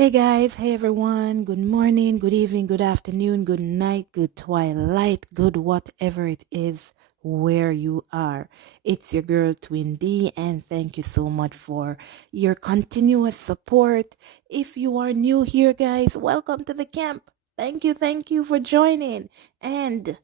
Hey guys, hey everyone, good morning, good evening, good afternoon, good night, good twilight, good whatever it is where you are. It's your girl Twin D, and thank you so much for your continuous support. If you are new here, guys, welcome to the camp. Thank you for joining. And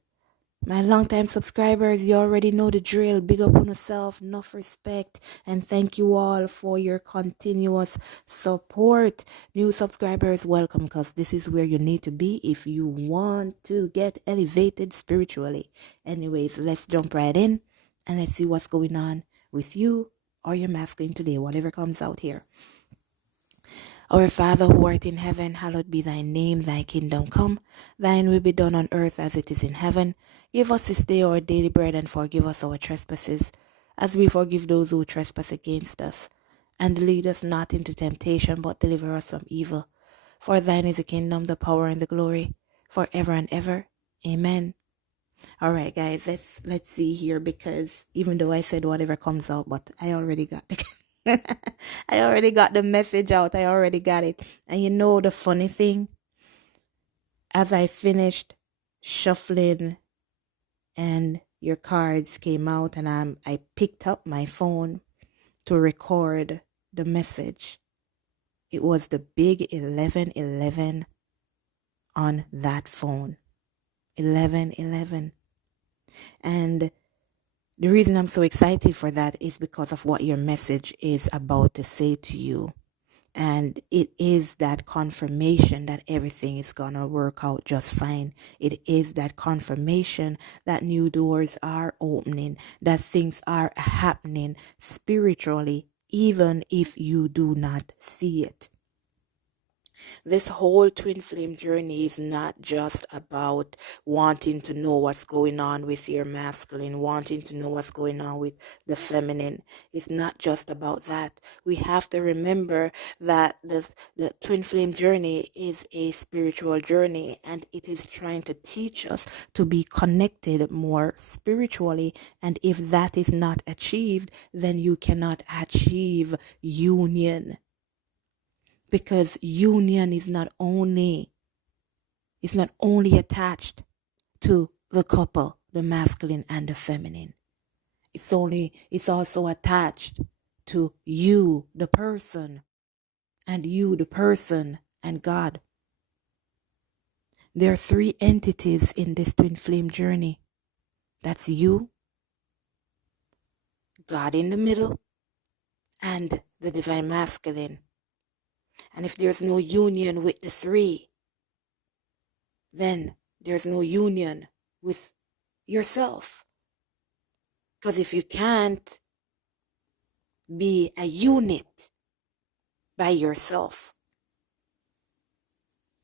my longtime subscribers, you already know the drill. Big up on yourself, enough respect, and thank you all for your continuous support. New subscribers, welcome, because this is where you need to be if you want to get elevated spiritually. Anyways, let's jump right in and let's see what's going on with you or your masculine today, whatever comes out here. Our Father who art in heaven, hallowed be thy name, thy kingdom come, thine will be done on earth as it is in heaven. Give us this day our daily bread, and forgive us our trespasses, as we forgive those who trespass against us. And lead us not into temptation, but deliver us from evil. For thine is the kingdom, the power, and the glory, forever and ever. Amen. All right, guys, let's see here, because even though I said whatever comes out, but I already got the I already got the message out. I already got it. And you know the funny thing, as I finished shuffling and your cards came out, and I picked up my phone to record the message. It was the big 1111 on that phone. 1111. And the reason I'm so excited for that is because of what your message is about to say to you. And it is that confirmation that everything is going to work out just fine. It is that confirmation that new doors are opening, that things are happening spiritually, even if you do not see it. This whole twin flame journey is not just about wanting to know what's going on with your masculine, wanting to know what's going on with the feminine. It's not just about that. We have to remember that the twin flame journey is a spiritual journey, and it is trying to teach us to be connected more spiritually. And if that is not achieved, then you cannot achieve union. Because union is not only attached to the couple, the masculine and the feminine. It's also attached to you, the person, and you, the person, and God. There are three entities in this twin flame journey. That's you, God in the middle, and the divine masculine. And if there's no union with the three, then there's no union with yourself. Because if you can't be a unit by yourself,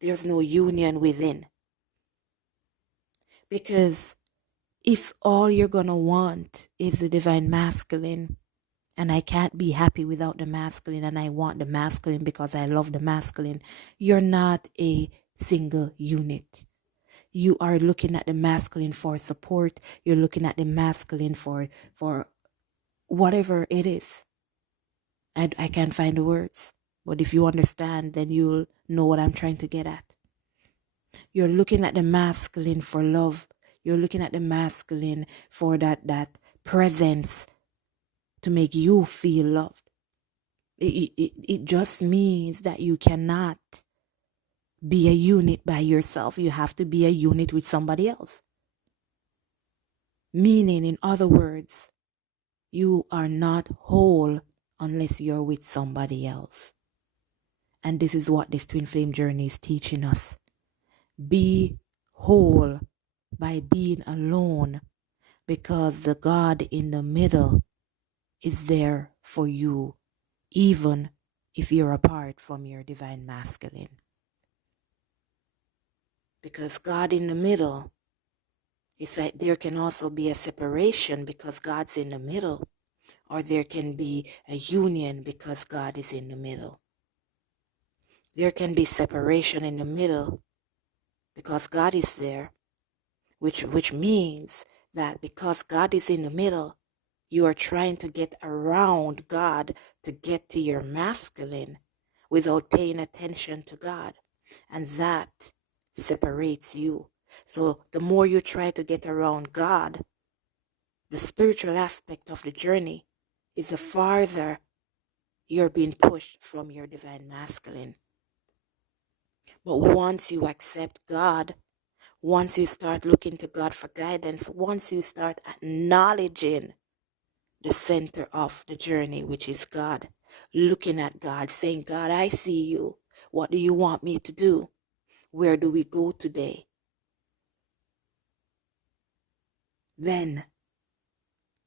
there's no union within. Because if all you're going to want is the divine masculine, and I can't be happy without the masculine, and I want the masculine because I love the masculine, you're not a single unit. You are looking at the masculine for support. You're looking at the masculine for whatever it is. I can't find the words. But if you understand, then you'll know what I'm trying to get at. You're looking at the masculine for love. You're looking at the masculine for that presence to make you feel loved. It just means that you cannot be a unit by yourself. You have to be a unit with somebody else. Meaning, in other words, you are not whole unless you're with somebody else. And this is what this twin flame journey is teaching us. Be whole by being alone, because the God in the middle is there for you, even if you're apart from your divine masculine. Because God in the middle, it's like there can also be a separation because God's in the middle, or there can be a union because God is in the middle. There can be separation in the middle because God is there, which means that because God is in the middle, you are trying to get around God to get to your masculine, without paying attention to God. And that separates you. So the more you try to get around God, the spiritual aspect of the journey, is the farther you're being pushed from your divine masculine. But once you accept God, once you start looking to God for guidance, once you start acknowledging the center of the journey, which is God, looking at God, saying, God, I see you. What do you want me to do? Where do we go today? Then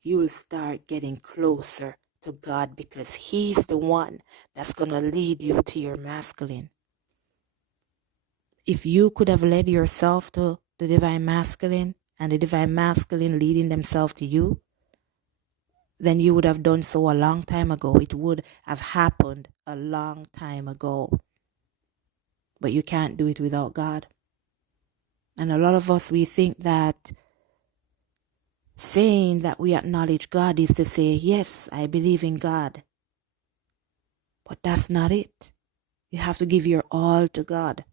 you'll start getting closer to God, because He's the one that's going to lead you to your masculine. If you could have led yourself to the divine masculine and the divine masculine leading themselves to you, then you would have done so a long time ago. It would have happened a long time ago. But you can't do it without God. And a lot of us, we think that saying that we acknowledge God is to say, yes, I believe in God. But that's not it. You have to give your all to God.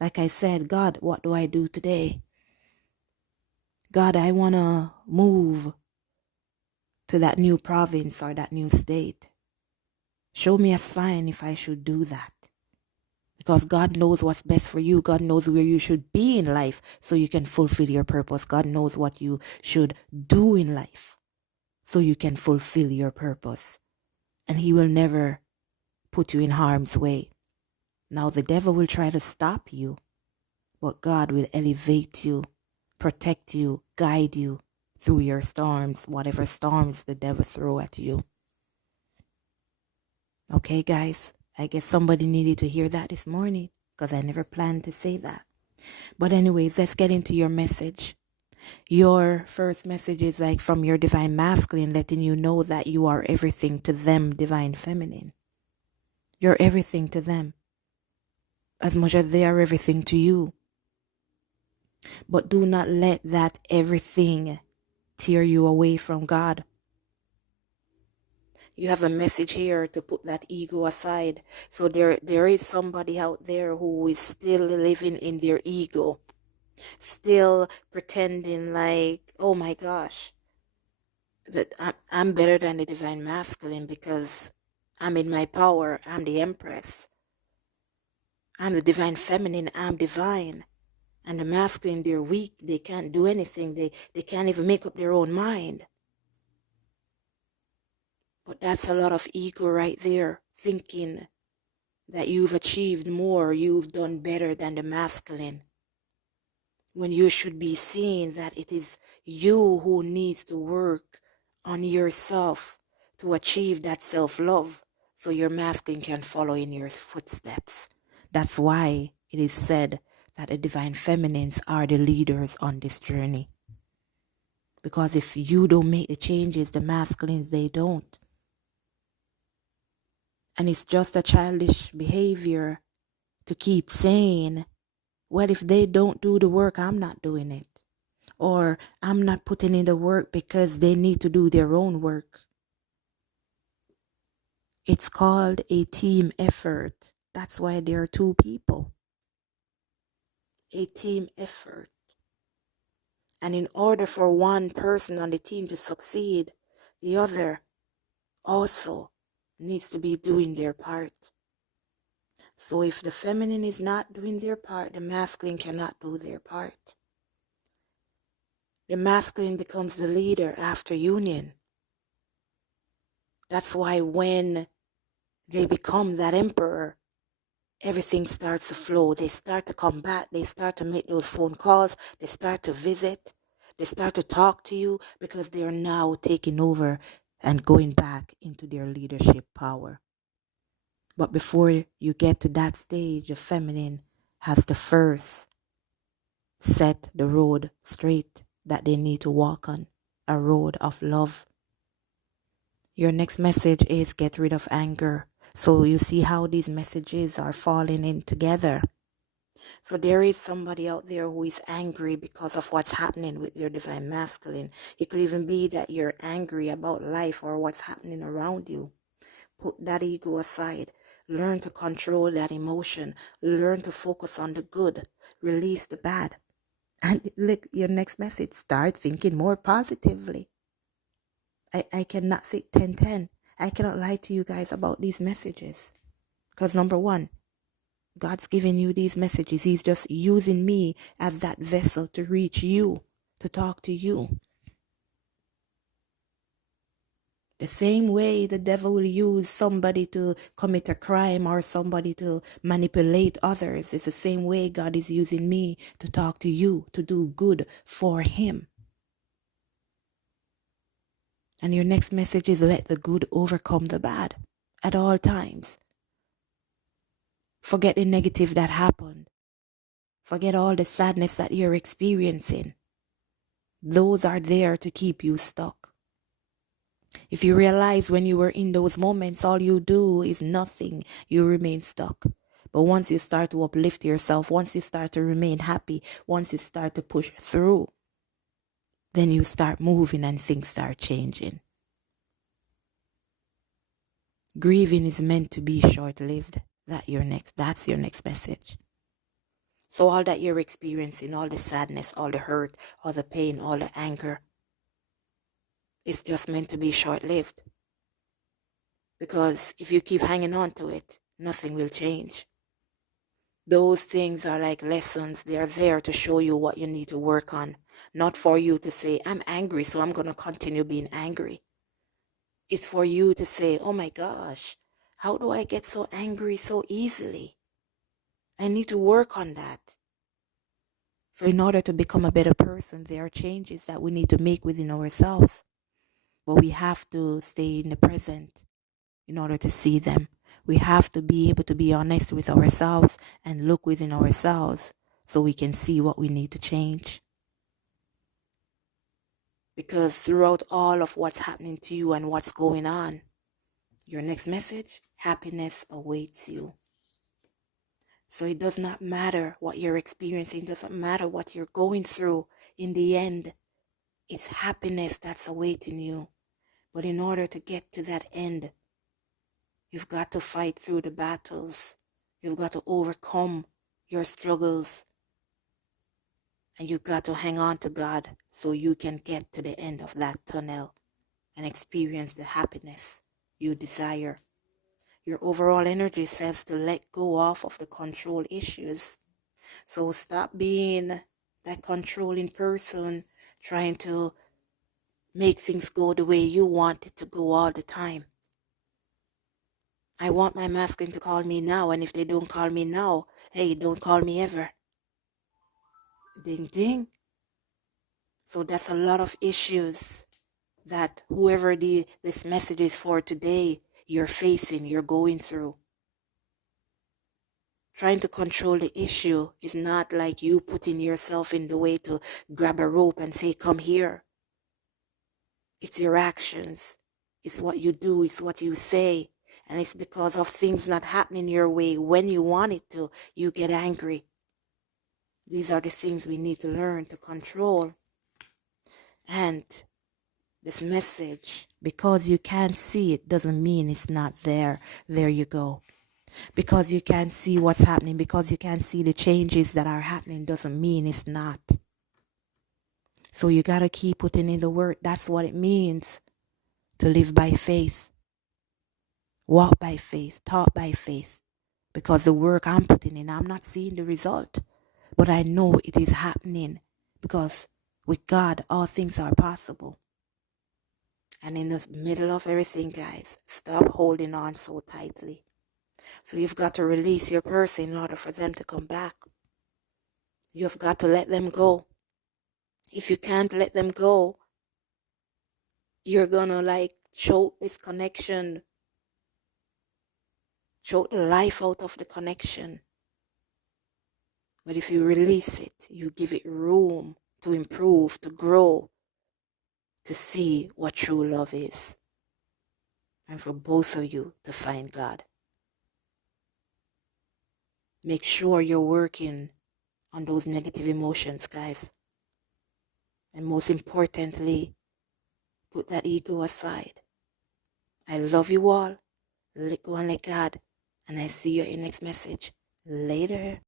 Like I said, God, what do I do today? God, I want to move to that new province or that new state. Show me a sign if I should do that. Because God knows what's best for you. God knows where you should be in life so you can fulfill your purpose. God knows what you should do in life so you can fulfill your purpose. And He will never put you in harm's way. Now the devil will try to stop you, but God will elevate you, protect you, guide you through your storms, whatever storms the devil throw at you. Okay, guys, I guess somebody needed to hear that this morning, because I never planned to say that. But anyways, let's get into your message. Your first message is like from your divine masculine, letting you know that you are everything to them, divine feminine. You're everything to them, as much as they are everything to you. But do not let that everything tear you away from God. You have a message here to put that ego aside. So there is somebody out there who is still living in their ego, still pretending like, oh my gosh, that I'm better than the divine masculine because I'm in my power. I'm the empress. I'm the divine feminine. I'm divine. And the masculine, they're weak. They can't do anything. They can't even make up their own mind. But that's a lot of ego right there, thinking that you've achieved more, you've done better than the masculine, when you should be seeing that it is you who needs to work on yourself to achieve that self-love so your masculine can follow in your footsteps. That's why it is said that the divine feminines are the leaders on this journey. Because if you don't make the changes, the masculines, they don't. And it's just a childish behavior to keep saying, well, if they don't do the work, I'm not doing it. Or I'm not putting in the work because they need to do their own work. It's called a team effort. That's why there are two people. A team effort. And in order for one person on the team to succeed, the other also needs to be doing their part. So if the feminine is not doing their part, the masculine cannot do their part. The masculine becomes the leader after union. That's why when they become that emperor, everything starts to flow. They start to come back. They start to make those phone calls. They start to visit. They start to talk to you because they are now taking over and going back into their leadership power. But before you get to that stage, the feminine has to first set the road straight that they need to walk on, a road of love. Your next message is get rid of anger. So you see how these messages are falling in together. So there is somebody out there who is angry because of what's happening with your divine masculine. It could even be that you're angry about life or what's happening around you. Put that ego aside. Learn to control that emotion. Learn to focus on the good. Release the bad. And look, your next message, start thinking more positively. I cannot think 10-10. I cannot lie to you guys about these messages. Because number one, God's giving you these messages. He's just using me as that vessel to reach you, to talk to you. The same way the devil will use somebody to commit a crime or somebody to manipulate others, it's the same way God is using me to talk to you, to do good for him. And your next message is let the good overcome the bad at all times. Forget the negative that happened. Forget all the sadness that you're experiencing. Those are there to keep you stuck. If you realize when you were in those moments, all you do is nothing, you remain stuck. But once you start to uplift yourself, once you start to remain happy, once you start to push through, then you start moving and things start changing. Grieving is meant to be short-lived. That's your next message. So all that you're experiencing, all the sadness, all the hurt, all the pain, all the anger, it's just meant to be short-lived. Because if you keep hanging on to it, nothing will change. Those things are like lessons. They are there to show you what you need to work on. Not for you to say, I'm angry, so I'm going to continue being angry. It's for you to say, oh my gosh, how do I get so angry so easily? I need to work on that. So in order to become a better person, there are changes that we need to make within ourselves. But we have to stay in the present in order to see them. We have to be able to be honest with ourselves and look within ourselves so we can see what we need to change. Because throughout all of what's happening to you and what's going on, your next message, happiness awaits you. So it does not matter what you're experiencing, it doesn't matter what you're going through. In the end, it's happiness that's awaiting you. But in order to get to that end, you've got to fight through the battles. You've got to overcome your struggles. And you've got to hang on to God so you can get to the end of that tunnel and experience the happiness you desire. Your overall energy says to let go of the control issues. So stop being that controlling person trying to make things go the way you want it to go all the time. I want my masculine to call me now, and if they don't call me now, hey, don't call me ever. Ding, ding. So that's a lot of issues that whoever this message is for today, you're facing, you're going through. Trying to control the issue is not like you putting yourself in the way to grab a rope and say, come here. It's your actions. It's what you do. It's what you say. And it's because of things not happening your way when you want it to, you get angry. These are the things we need to learn to control. And this message, because you can't see it, doesn't mean it's not there. There you go. Because you can't see what's happening, because you can't see the changes that are happening, doesn't mean it's not. So you got to keep putting in the work. That's what it means to live by faith, walk by faith, talk by faith. Because the work I'm putting in, I'm not seeing the result, but I know it is happening, because with God, all things are possible. And in the middle of everything, guys, stop holding on so tightly. So you've got to release your person in order for them to come back. You've got to let them go. If you can't let them go, you're gonna choke this connection, choke the life out of the connection. But if you release it, you give it room to improve, to grow, to see what true love is. And for both of you to find God. Make sure you're working on those negative emotions, guys. And most importantly, put that ego aside. I love you all. Let go and let God. and I see you in next message. Later.